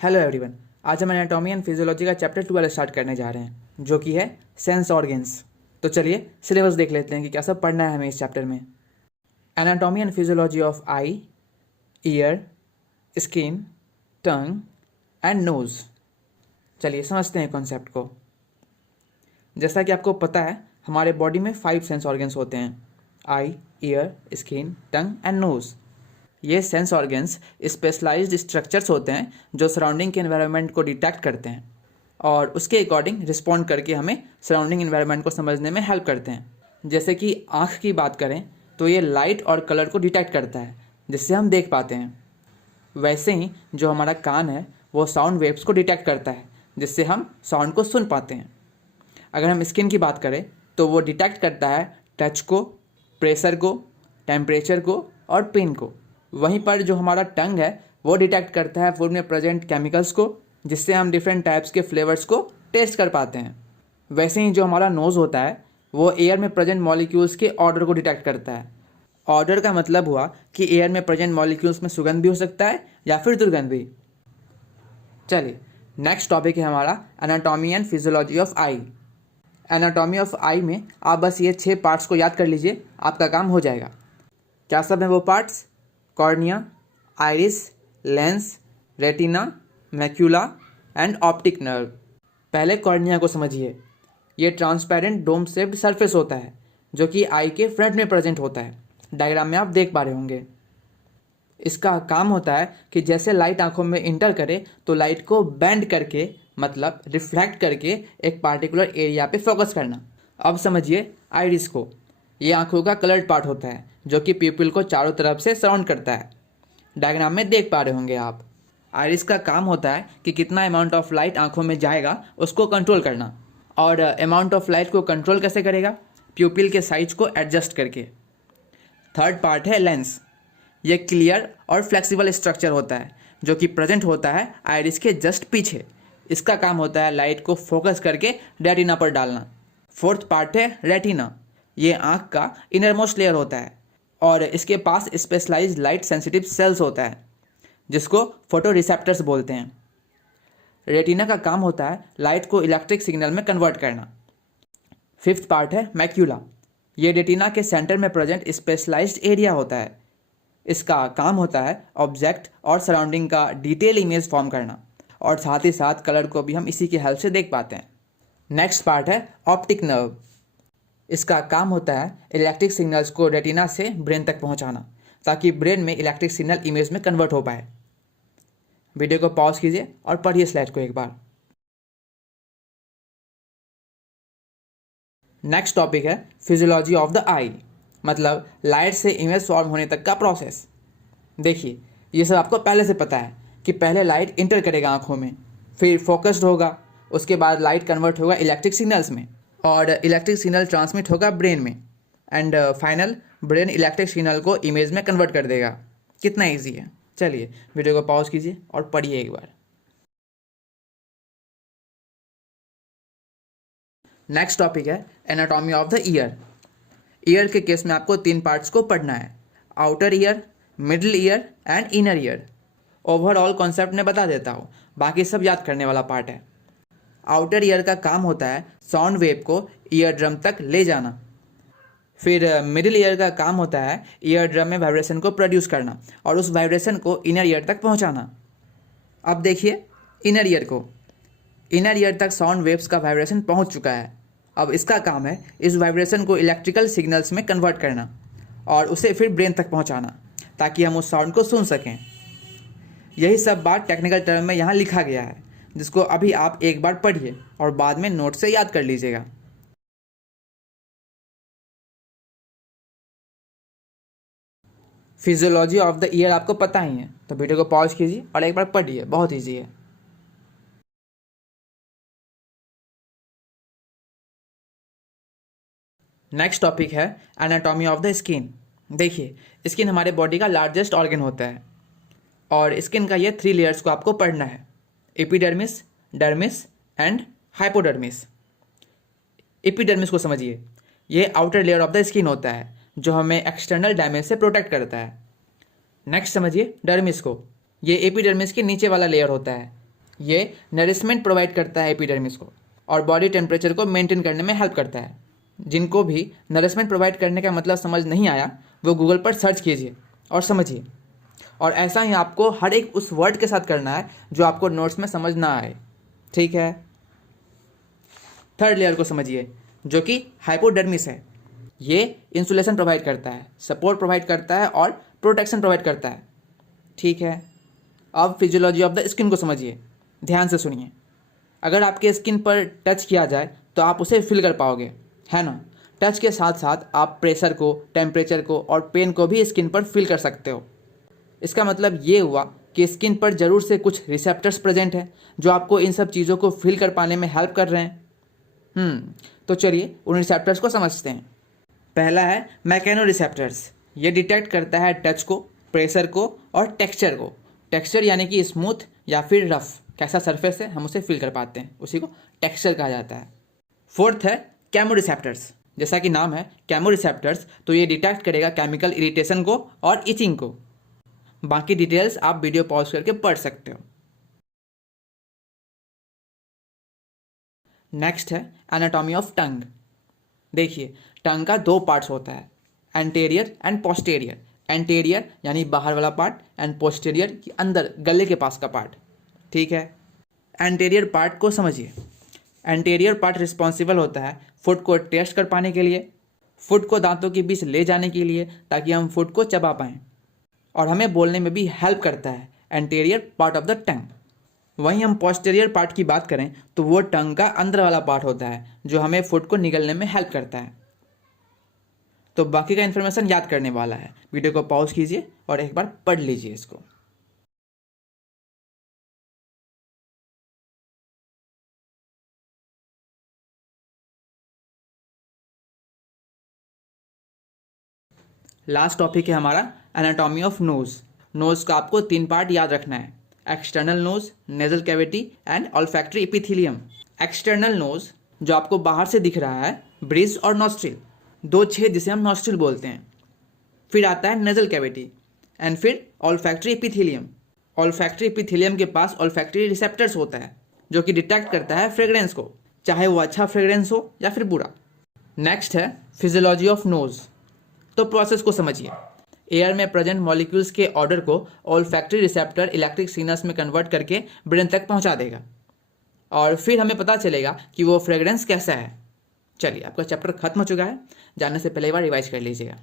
Hello everyone. आज हम anatomy and physiology का चैप्टर 12 स्टार्ट करने जा रहे हैं जो कि है सेंस ऑर्गन्स। तो चलिए सिलेबस देख लेते हैं कि क्या सब पढ़ना है हमें इस चैप्टर में। Anatomy and physiology of eye, ear, skin, tongue and nose. चलिए समझते हैं कॉन्सेप्ट को। जैसा कि आपको पता है हमारे बॉडी में 5 सेंस ऑर्गन्स होते हैं: eye, ear, skin, tongue and nose. ये सेंस ऑर्गन्स स्पेशलाइज्ड स्ट्रक्चर्स होते हैं जो सराउंडिंग के एनवायरनमेंट को डिटेक्ट करते हैं और उसके अकॉर्डिंग रिस्पॉन्ड करके हमें सराउंडिंग एनवायरनमेंट को समझने में हेल्प करते हैं। जैसे कि आँख की बात करें तो ये लाइट और कलर को डिटेक्ट करता है जिससे हम देख पाते हैं। वैसे ही जो हमारा कान है वो साउंड वेव्स को डिटेक्ट करता है जिससे हम साउंड को सुन पाते हैं। अगर हम स्किन की बात करें तो वो डिटेक्ट करता है टच को, प्रेशर को, टेम्परेचर को और पेन को। वहीं पर जो हमारा टंग है वो डिटेक्ट करता है फूड में प्रेजेंट केमिकल्स को जिससे हम डिफरेंट टाइप्स के फ्लेवर्स को टेस्ट कर पाते हैं। वैसे ही जो हमारा नोज़ होता है वो एयर में प्रेजेंट मॉलिक्यूल्स के ऑर्डर को डिटेक्ट करता है। ऑर्डर का मतलब हुआ कि एयर में प्रेजेंट मॉलिक्यूल्स में सुगंध भी हो सकता है या फिर दुर्गंध भी। चलिए नेक्स्ट टॉपिक है हमारा anatomy and physiology of eye. Anatomy of eye में आप बस ये 6 पार्ट्स को याद कर लीजिए, आपका काम हो जाएगा। क्या सब है वो parts? Cornea, iris, lens, retina, macula and optic nerve. पहले कॉर्निया को समझिए। ये ट्रांसपेरेंट डोम शेप्ड सरफेस होता है जो कि आई के फ्रंट में प्रेजेंट होता है। डायग्राम में आप देख पा रहे होंगे। इसका काम होता है कि जैसे लाइट आंखों में इंटर करे तो लाइट को बेंड करके मतलब रिफ्लेक्ट करके एक पार्टिकुलर एरिया पे फोकस करना। अब समझिए आइरिस को। ये आंखों का कलर्ड पार्ट होता है जो कि प्यूपिल को चारों तरफ से सराउंड करता है। डायग्राम में देख पा रहे होंगे आप। आइरिस का काम होता है कि कितना अमाउंट ऑफ लाइट आंखों में जाएगा उसको कंट्रोल करना। और अमाउंट ऑफ लाइट को कंट्रोल कैसे करेगा? प्यूपिल के साइज को एडजस्ट करके। थर्ड पार्ट है लेंस। ये क्लियर और फ्लेक्सिबल स्ट्रक्चर होता है जो कि प्रेजेंट होता है आइरिस के जस्ट पीछे। इसका काम होता है लाइट को फोकस करके रेटिना पर डालना। फोर्थ पार्ट है रेटिना। ये आँख का इनरमोस्ट लेयर होता है और इसके पास स्पेशलाइज्ड लाइट सेंसिटिव सेल्स होता है जिसको फोटो रिसेप्टर्स बोलते हैं। रेटिना का काम होता है लाइट को इलेक्ट्रिक सिग्नल में कन्वर्ट करना। फिफ्थ पार्ट है मैक्यूला। ये रेटिना के सेंटर में प्रेजेंट स्पेशलाइज्ड एरिया होता है। इसका काम होता है ऑब्जेक्ट और सराउंडिंग का डिटेल इमेज फॉर्म करना और साथ ही साथ कलर को भी हम इसी की हेल्प से देख पाते हैं। नेक्स्ट पार्ट है ऑप्टिक नर्व। इसका काम होता है इलेक्ट्रिक सिग्नल्स को रेटिना से ब्रेन तक पहुंचाना ताकि ब्रेन में इलेक्ट्रिक सिग्नल इमेज में कन्वर्ट हो पाए। वीडियो को पॉज कीजिए और पढ़िए स्लाइड को एक बार। नेक्स्ट टॉपिक है फिजियोलॉजी ऑफ द आई, मतलब लाइट से इमेज फॉर्म होने तक का प्रोसेस। देखिए ये सब आपको पहले से पता है कि पहले लाइट इंटर करेगा आंखों में, फिर फोकस्ड होगा, उसके बाद लाइट कन्वर्ट होगा इलेक्ट्रिक सिग्नल्स में और इलेक्ट्रिक सिग्नल ट्रांसमिट होगा ब्रेन में and final brain electric signal को इमेज में कन्वर्ट कर देगा। कितना इजी है। चलिए वीडियो को पॉज कीजिए और पढ़िए एक बार। नेक्स्ट टॉपिक है anatomy of the year. Year के केस में आपको 3 पार्ट्स को पढ़ना है: outer ear, middle ear and inner ear. Overall concept में बता देता हूँ, बाकी सब याद करने वाला पार्ट है। आउटर ईयर का काम होता है साउंड वेव को ईयर ड्रम तक ले जाना। फिर मिडिल ईयर का काम होता है ईयर ड्रम में वाइब्रेशन को प्रोड्यूस करना और उस वाइब्रेशन को इनर ईयर तक पहुंचाना। अब देखिए इनर ईयर को। इनर ईयर तक साउंड वेव्स का वाइब्रेशन पहुंच चुका है। अब इसका काम है इस वाइब्रेशन को इलेक्ट्रिकल सिग्नल्स में कन्वर्ट करना और उसे फिर ब्रेन तक पहुंचाना ताकि हम उस साउंड को सुन सकें। यही सब बात टेक्निकल टर्म में यहाँ लिखा गया है जिसको अभी आप एक बार पढ़िए और बाद में नोट से याद कर लीजिएगा। फिजियोलॉजी ऑफ द ईयर आपको पता ही है तो वीडियो को पॉज कीजिए और एक बार पढ़िए, बहुत ईजी है। नेक्स्ट टॉपिक है एनाटॉमी ऑफ द स्किन। देखिए स्किन हमारे बॉडी का लार्जेस्ट ऑर्गन होता है और स्किन का ये 3 लेयर्स को आपको पढ़ना है: epidermis, dermis and hypodermis. Epidermis को समझिए। ये outer layer of the skin होता है जो हमें एक्सटर्नल डैमेज से प्रोटेक्ट करता है। नेक्स्ट समझिए डर्मिस को। ये एपिडर्मिस के नीचे वाला लेयर होता है ये नरिशमेंट प्रोवाइड करता है एपिडर्मिस को और बॉडी टेम्परेचर को मेंटेन करने में हेल्प करता है। जिनको भी नरिशमेंट प्रोवाइड करने का मतलब समझ नहीं आया वो गूगल पर सर्च कीजिए और समझिए। और ऐसा ही आपको हर एक उस वर्ड के साथ करना है जो आपको नोट्स में समझ ना आए, ठीक है। थर्ड लेयर को समझिए जो कि हाइपोडर्मिस है। ये इंसुलेशन प्रोवाइड करता है, सपोर्ट प्रोवाइड करता है और प्रोटेक्शन प्रोवाइड करता है, ठीक है। अब फिजियोलॉजी ऑफ द स्किन को समझिए, ध्यान से सुनिए। अगर आपके स्किन पर टच किया जाए तो आप उसे फील कर पाओगे, है ना। टच के साथ साथ आप प्रेशर को, टेम्परेचर को और पेन को भी स्किन पर फील कर सकते हो। इसका मतलब ये हुआ कि स्किन पर ज़रूर से कुछ रिसेप्टर्स प्रेजेंट हैं जो आपको इन सब चीज़ों को फील कर पाने में हेल्प कर रहे हैं। तो चलिए उन रिसेप्टर्स को समझते हैं। पहला है मैकेनो रिसेप्टर्स। ये डिटेक्ट करता है टच को, प्रेशर को और टेक्सचर को। टेक्सचर यानी कि स्मूथ या फिर रफ, कैसा सरफेस है हम उसे फील कर पाते हैं, उसी को टेक्सचर कहा जाता है। फोर्थ है कैमो रिसेप्टर्स। जैसा कि नाम है कैमो रिसेप्टर्स, तो ये डिटेक्ट करेगा केमिकल इरिटेशन को और इचिंग को। बाकी डिटेल्स आप वीडियो पॉज करके पढ़ सकते हो। नेक्स्ट है एनाटॉमी ऑफ टंग। देखिए टंग का दो पार्ट्स होता है, एंटेरियर एंड पोस्टेरियर। एंटेरियर यानी बाहर वाला पार्ट एंड पोस्टेरियर की अंदर गले के पास का पार्ट, ठीक है। एंटेरियर पार्ट को समझिए। एंटेरियर पार्ट रिस्पॉन्सिबल होता है फूड को टेस्ट कर पाने के लिए, फूड को दांतों के बीच ले जाने के लिए ताकि हम फूड को चबा पाएँ, और हमें बोलने में भी हेल्प करता है anterior part of the tongue. वहीं हम पोस्टेरियर पार्ट की बात करें तो वो टंग का अंदर वाला पार्ट होता है जो हमें फूड को निगलने में हेल्प करता है। तो बाकी का इन्फॉर्मेशन याद करने वाला है, वीडियो को पॉज कीजिए और एक बार पढ़ लीजिए इसको। लास्ट टॉपिक है हमारा एनाटॉमी ऑफ नोज। नोज का आपको तीन पार्ट याद रखना है, external nose, nasal cavity and olfactory epithelium. External nose जो आपको बाहर से दिख रहा है, ब्रिज और नॉस्ट्रिल, दो छेद जिसे हम नॉस्ट्रिल बोलते हैं। फिर आता है नेजल कैविटी एंड फिर ऑल्फैक्टरी एपिथेलियम। ऑल्फैक्टरी एपिथेलियम के पास ऑल्फैक्टरी रिसेप्टर्स होता है जो कि डिटेक्ट करता है फ्रेग्रेंस को, चाहे वो अच्छा फ्रेग्रेंस हो या फिर बुरा। नेक्स्ट है फिजियोलॉजी ऑफ नोज। तो प्रोसेस को समझिए। एयर में प्रेजेंट मॉलिक्यूल्स के ऑर्डर को ऑल्फैक्टरी रिसेप्टर इलेक्ट्रिक सिग्नल्स में कन्वर्ट करके ब्रेन तक पहुंचा देगा और फिर हमें पता चलेगा कि वो फ्रेग्रेंस कैसा है। चलिए आपका चैप्टर खत्म हो चुका है, जानने से पहले एक बार रिवाइज कर लीजिएगा।